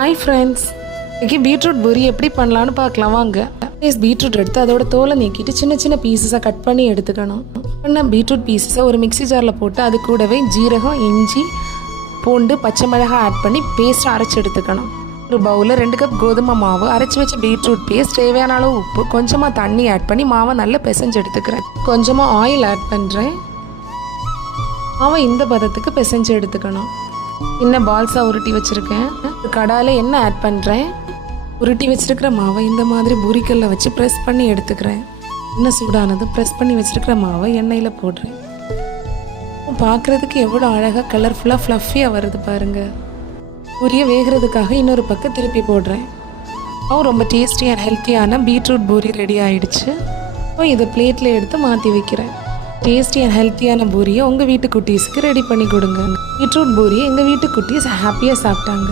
Hi friends, இன்றைக்கி beetroot puri எப்படி பண்ணலான்னு பார்க்கலாம் வாங்க. பீட்ரூட் எடுத்து அதோட தோலை நீக்கிட்டு சின்ன சின்ன பீசஸாக கட் பண்ணி எடுத்துக்கணும். பீட்ரூட் பீசஸை ஒரு மிக்ஸி ஜாரில் போட்டு அது கூடவே ஜீரகம், இஞ்சி, பூண்டு, பச்சை மிளகாய் ஆட் பண்ணி பேஸ்ட்டாக அரைச்சி எடுத்துக்கணும். ஒரு பவுலில் 2 கப் கோதுமை மாவு, அரைச்சி வச்ச பீட்ரூட் பேஸ்ட், தேவையான அளவு உப்பு, கொஞ்சமாக தண்ணி ஆட் பண்ணி மாவை நல்லா பிசைஞ்சு எடுத்துக்கிறேன். கொஞ்சமாக ஆயில் ஆட் பண்ணுறேன். மாவை இந்த பதத்துக்கு பிசைஞ்சு எடுத்துக்கணும். இன்னும் பால்ஸாக உருட்டி வச்சுருக்கேன். ஒரு கடாயில் எண்ணெய் ஆட் பண்ணுறேன். உருட்டி வச்சுருக்கிற மாவை இந்த மாதிரி பூரிக்கல்ல வச்சு ப்ரெஸ் பண்ணி எடுத்துக்கிறேன். எண்ணெய் சூடானது ப்ரெஸ் பண்ணி வச்சுருக்கிற மாவை எண்ணெயில் போடுறேன். பார்க்குறதுக்கு எவ்வளோ அழகாக கலர்ஃபுல்லாக ஃப்ளஃபியாக வருது பாருங்கள். பூரியை வேகிறதுக்காக இன்னொரு பக்கம் திருப்பி போடுறேன். ரொம்ப டேஸ்டி அண்ட் ஹெல்த்தியான பீட்ரூட் பூரி ரெடி ஆகிடுச்சு. இதை பிளேட்டில் எடுத்து மாற்றி வைக்கிறேன். டேஸ்டி அண்ட் ஹெல்த்தியான பூரியை உங்கள் வீட்டு குட்டீஸுக்கு ரெடி பண்ணி கொடுங்க. பீட்ரூட் பூரி எங்கள் வீட்டு குட்டீஸ் ஹாப்பியாக சாப்பிட்டாங்க.